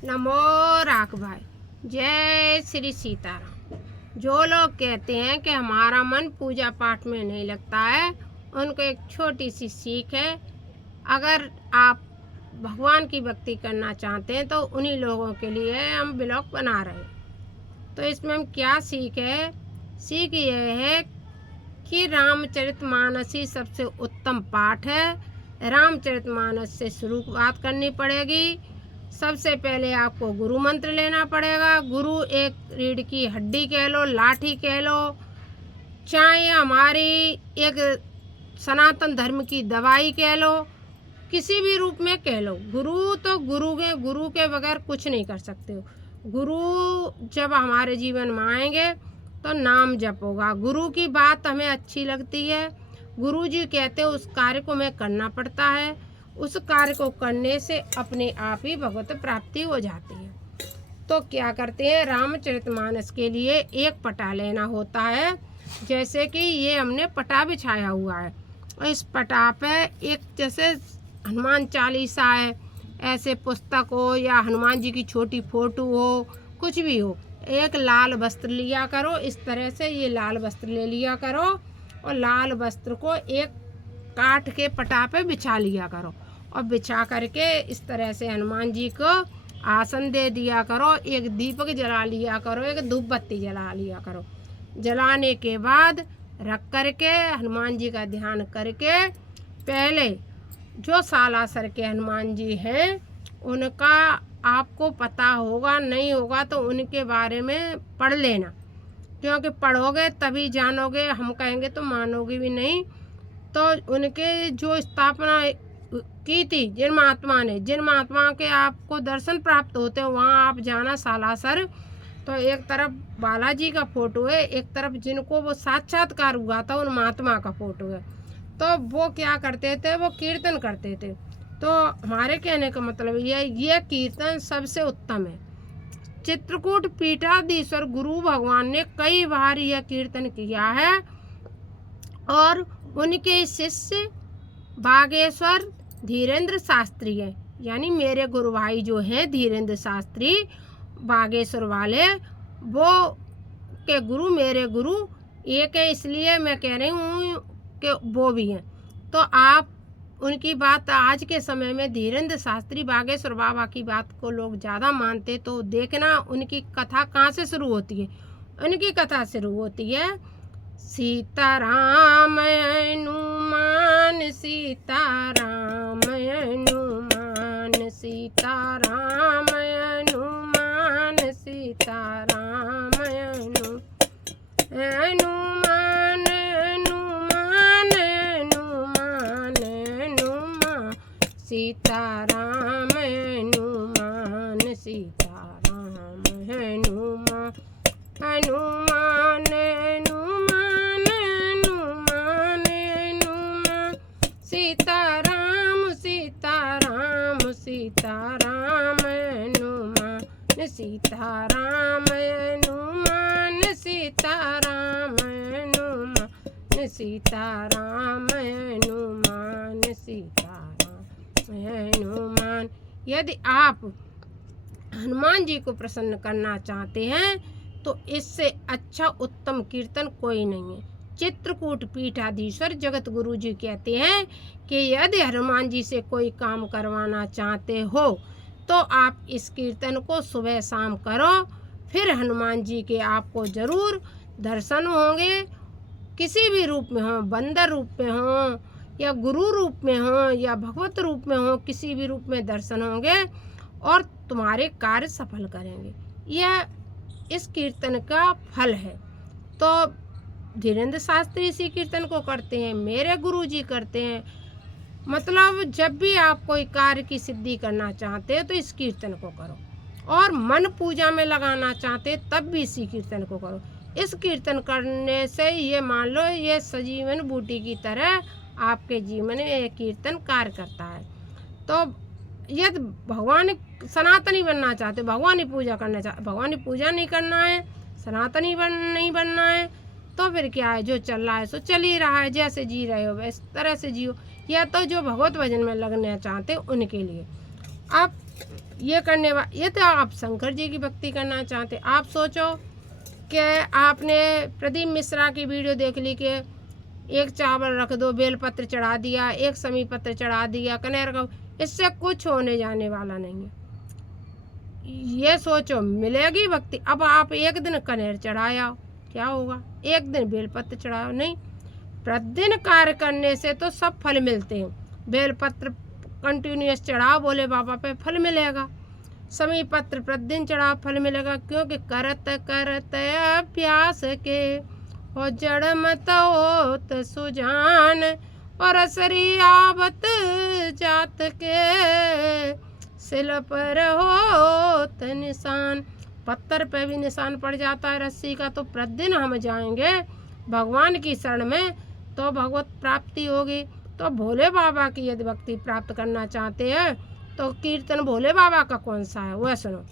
नमो राख भाई। जय श्री सीताराम। जो लोग कहते हैं कि हमारा मन पूजा पाठ में नहीं लगता है, उनको एक छोटी सी सीख है। अगर आप भगवान की भक्ति करना चाहते हैं तो उन्हीं लोगों के लिए हम ब्लॉग बना रहे हैं। तो इसमें हम क्या सीख है? सीख ये है कि रामचरितमानस ही सबसे उत्तम पाठ है। रामचरितमानस से शुरुआत करनी पड़ेगी। सबसे पहले आपको गुरु मंत्र लेना पड़ेगा। गुरु एक रीढ़ की हड्डी कह लो, लाठी कह लो, चाहे हमारी एक सनातन धर्म की दवाई कह लो, किसी भी रूप में कह लो। गुरु तो गुरु के बगैर कुछ नहीं कर सकते हो। गुरु जब हमारे जीवन में आएंगे तो नाम जप होगा। गुरु की बात हमें अच्छी लगती है। गुरु जी कहते हैं उस कार्य को हमें करना पड़ता है। उस कार्य को करने से अपने आप ही भगवत प्राप्ति हो जाती है। तो क्या करते हैं? रामचरितमानस के लिए एक पटा लेना होता है। जैसे कि ये हमने पटा बिछाया हुआ है और इस पटा पे एक जैसे हनुमान चालीसा है, ऐसे पुस्तक हो या हनुमान जी की छोटी फोटो हो, कुछ भी हो, एक लाल वस्त्र लिया करो। इस तरह से ये लाल वस्त्र ले लिया करो और लाल वस्त्र को एक काट के पटा पे बिछा लिया करो और बिछा करके इस तरह से हनुमान जी को आसन दे दिया करो। एक दीपक जला लिया करो, एक धूप बत्ती जला लिया करो। जलाने के बाद रख करके हनुमान जी का ध्यान करके पहले जो सालासर के हनुमान जी हैं उनका आपको पता होगा, नहीं होगा तो उनके बारे में पढ़ लेना, क्योंकि पढ़ोगे तभी जानोगे। हम कहेंगे तो मानोगे भी नहीं। तो उनके जो स्थापना की थी जिन महात्मा के आपको दर्शन प्राप्त होते हैं, वहाँ आप जाना सालासर। तो एक तरफ बालाजी का फोटो है, एक तरफ जिनको वो साक्षात्कार हुआ था उन महात्मा का फोटो है। तो वो क्या करते थे? वो कीर्तन करते थे। तो हमारे कहने का मतलब ये कीर्तन सबसे उत्तम है। चित्रकूट पीठाधीश्वर गुरु भगवान ने कई बार यह कीर्तन किया है और उनके शिष्य बागेश्वर धीरेन्द्र शास्त्री है, यानी मेरे गुरु भाई जो हैं धीरेन्द्र शास्त्री बागेश्वर वाले, वो के गुरु मेरे गुरु एक है, इसलिए मैं कह रही हूँ कि वो भी हैं। तो आप उनकी बात आज के समय में धीरेन्द्र शास्त्री बागेश्वर बाबा की बात को लोग ज़्यादा मानते, तो देखना उनकी कथा कहाँ से शुरू होती है। उनकी कथा शुरू होती है सीताराम हनुमान सीताराम हनुमान सीताराम हनुमान सीताराम हनुमान हनुमान हनुमान हनुमान सीताराम हनुमान सीताराम हनुमान हनुमान हनुमान हनुमान हनुमान सीताराम सीताराम सीताराम हनुमान सीताराम हनुमान सीताराम हनुमान सीताराम हनुमान सीताराम हनुमान। यदि आप हनुमान जी को प्रसन्न करना चाहते हैं तो इससे अच्छा उत्तम कीर्तन कोई नहीं है। चित्रकूट पीठाधीश्वर जगत गुरु जी कहते हैं कि यदि हनुमान जी से कोई काम करवाना चाहते हो तो आप इस कीर्तन को सुबह शाम करो, फिर हनुमान जी के आपको ज़रूर दर्शन होंगे। किसी भी रूप में हो, बंदर रूप में हो या गुरु रूप में हो या भगवत रूप में हो, किसी भी रूप में दर्शन होंगे और तुम्हारे कार्य सफल करेंगे। यह इस कीर्तन का फल है। तो धीरेन्द्र शास्त्री इसी कीर्तन को करते हैं, मेरे गुरु जी करते हैं। मतलब जब भी आप कोई कार्य की सिद्धि करना चाहते हैं तो इस कीर्तन को करो, और मन पूजा में लगाना चाहते तब भी इसी कीर्तन को करो। इस कीर्तन करने से ये मान लो ये सजीवन बूटी की तरह आपके जीवन में ये कीर्तन कार्य करता है। तो यदि भगवान सनातनी बनना चाहते, भगवान ही पूजा करना चाहते, भगवान ही पूजा नहीं करना है, सनातनी नहीं बनना है, तो फिर क्या है? जो चल रहा है सो चल ही रहा है, जैसे जी रहे हो इस तरह से जियो। या तो जो भगवत भजन में लगना चाहते उनके लिए। अब ये करने ये तो आप शंकर जी की भक्ति करना चाहते। आप सोचो कि आपने प्रदीप मिश्रा की वीडियो देख ली कि एक चावल रख दो, बेलपत्र चढ़ा दिया, एक समी पत्र चढ़ा दिया, कनेर का, इससे कुछ होने जाने वाला नहीं है। ये सोचो मिलेगी भक्ति। अब आप एक दिन कनेर चढ़ाया, क्या होगा? एक दिन बेलपत्र चढ़ाओ, नहीं। प्रतिदिन कार्य करने से तो सब फल मिलते हैं। बेलपत्र कंटिन्यूस चढ़ाओ भोले बाबा पे, फल मिलेगा। समी पत्र प्रतिदिन चढ़ाओ, फल मिलेगा। क्योंकि करत करत अभ्यास के हो जड़ मत होत सुजान, और असरी आवत जात के सिल पर होत निशान। पत्थर पे भी निशान पड़ जाता है रस्सी का। तो प्रतिदिन हम जाएंगे भगवान की शरण में तो भगवत प्राप्ति होगी। तो भोले बाबा की यदि भक्ति प्राप्त करना चाहते हैं तो कीर्तन भोले बाबा का कौन सा है वह सुनो।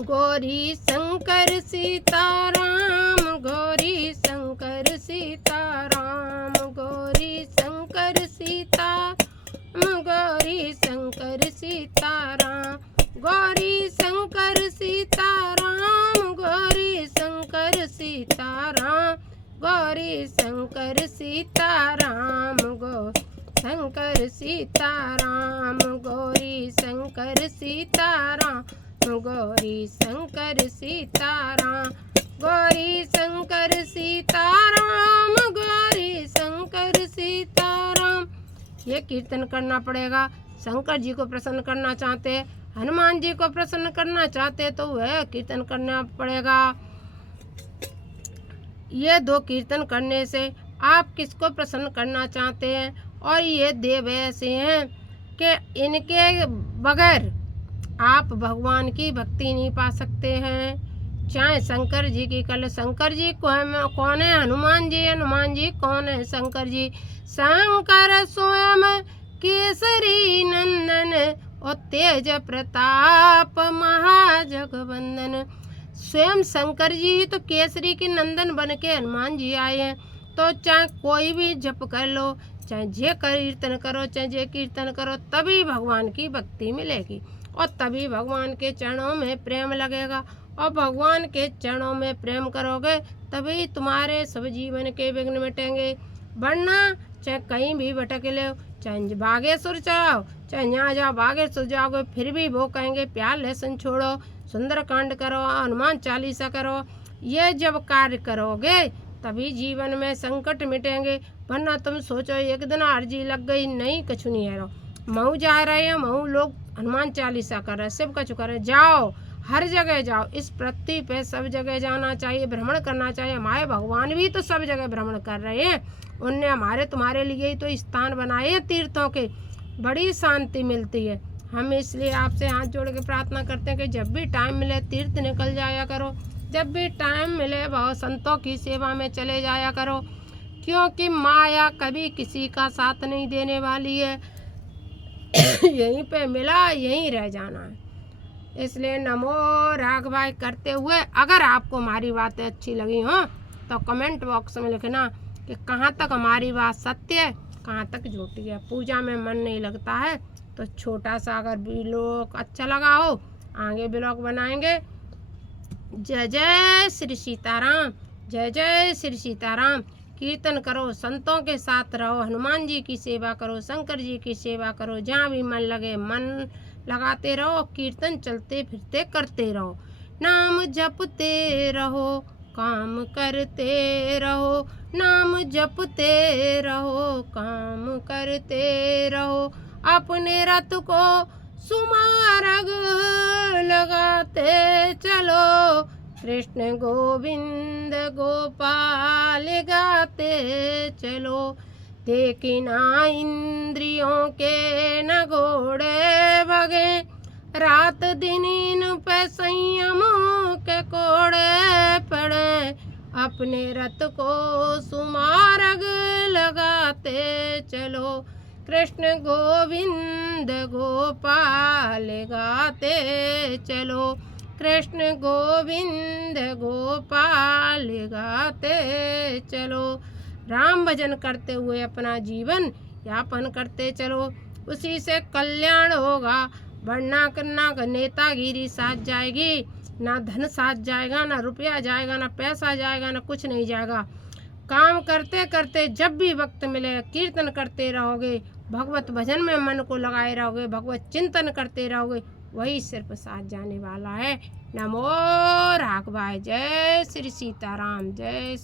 गौरी शंकर सीताराम, गौरी शंकर सीताराम, गौरी शंकर सीताराम, गौरी शंकर सीताराम, गौरी शंकर सीताराम, गौरी शंकर सीताराम, गौरी शंकर सीताराम, गौ शंकर सीताराम, गौरी शंकर सीताराम, गौरी शंकर सीताराम, गौरी शंकर सीताराम, गौरी शंकर सीताराम। ये कीर्तन करना पड़ेगा। शंकर जी को प्रसन्न करना चाहते, हनुमान जी को प्रसन्न करना चाहते तो वह कीर्तन करना पड़ेगा। ये दो कीर्तन करने से आप किसको प्रसन्न करना चाहते हैं। और ये देव ऐसे हैं कि इनके बगैर आप भगवान की भक्ति नहीं पा सकते हैं। चाहे शंकर जी की कर, शंकर जी कौन है? हनुमान जी। हनुमान जी कौन है? शंकर जी। शंकर स्वयं केसरी नंदन और तेज प्रताप महाजगवंदन। स्वयं शंकर जी तो केसरी के नंदन बन के हनुमान जी आए हैं। तो चाहे कोई भी जप कर लो, चाहे जे कीर्तन करो, चाहे जे कीर्तन करो, तभी भगवान की भक्ति मिलेगी और तभी भगवान के चरणों में प्रेम लगेगा। और भगवान के चरणों में प्रेम करोगे तभी तुम्हारे सब जीवन के विघ्न मिटेंगे। वरना चाहे कहीं भी भटक ले, चाहे बागेश्वर जाओ, चाहे यहाँ जाओ, बागेश्वर जाओगे फिर भी वो कहेंगे प्यार लहसुन छोड़ो, सुंदरकांड करो, हनुमान चालीसा करो। ये जब कार्य करोगे तभी जीवन में संकट मिटेंगे। वरना तुम सोचो एक दिन अर्जी लग गई, नहीं कुछ नहीं है, मऊ जा रहे हैं, मऊ लोग हनुमान चालीसा कर रहे हैं, सब कुछ कर रहे हैं। जाओ, हर जगह जाओ। इस पृथ्वी पे सब जगह जाना चाहिए, भ्रमण करना चाहिए। हमारे भगवान भी तो सब जगह भ्रमण कर रहे हैं। उनने हमारे तुम्हारे लिए ही तो स्थान बनाए हैं तीर्थों के। बड़ी शांति मिलती है। हम इसलिए आपसे हाथ जोड़ के प्रार्थना करते हैं कि जब भी टाइम मिले तीर्थ निकल जाया करो। जब भी टाइम मिले बहुत संतों की सेवा में चले जाया करो। क्योंकि माया कभी किसी का साथ नहीं देने वाली है। यहीं पे मिला यहीं रह जाना है। इसलिए नमो राघ भाई करते हुए अगर आपको हमारी बातें अच्छी लगी हों तो कमेंट बॉक्स में लिखना कि कहाँ तक हमारी बात सत्य है, कहाँ तक झूठी है। पूजा में मन नहीं लगता है तो छोटा सा अगर ब्लॉग अच्छा लगा हो आगे ब्लॉग बनाएंगे। जय जय श्री सीताराम, जय जय श्री सीताराम। कीर्तन करो, संतों के साथ रहो, हनुमान जी की सेवा करो, शंकर जी की सेवा करो। जहाँ भी मन लगे मन लगाते रहो, कीर्तन चलते फिरते करते रहो, नाम जपते रहो, काम करते रहो, नाम जपते रहो, काम करते रहो। अपने रथ को सुमार्ग लगाते चलो, कृष्ण गोविंद गोपाल गाते चलो। देखी ना इंद्रियों के न घोड़े भगे, रात दिन इन पे संयम के कोड़े पड़े। अपने रथ को सुमार्ग लगाते चलो, कृष्ण गोविंद गोपाल गाते चलो, कृष्ण गोविंद गोपाल गाते चलो। राम भजन करते हुए अपना जीवन यापन करते चलो, उसी से कल्याण होगा। बढ़ना करना का नेतागिरी साथ जाएगी, ना धन साथ जाएगा, ना रुपया जाएगा, ना पैसा जाएगा, ना कुछ नहीं जाएगा। काम करते करते जब भी वक्त मिले कीर्तन करते रहोगे, भगवत भजन में मन को लगाए रहोगे, भगवत चिंतन करते रहोगे, वही सिर्फ साथ जाने वाला है। नमो राघवाय। जय श्री सीताराम। जय श्री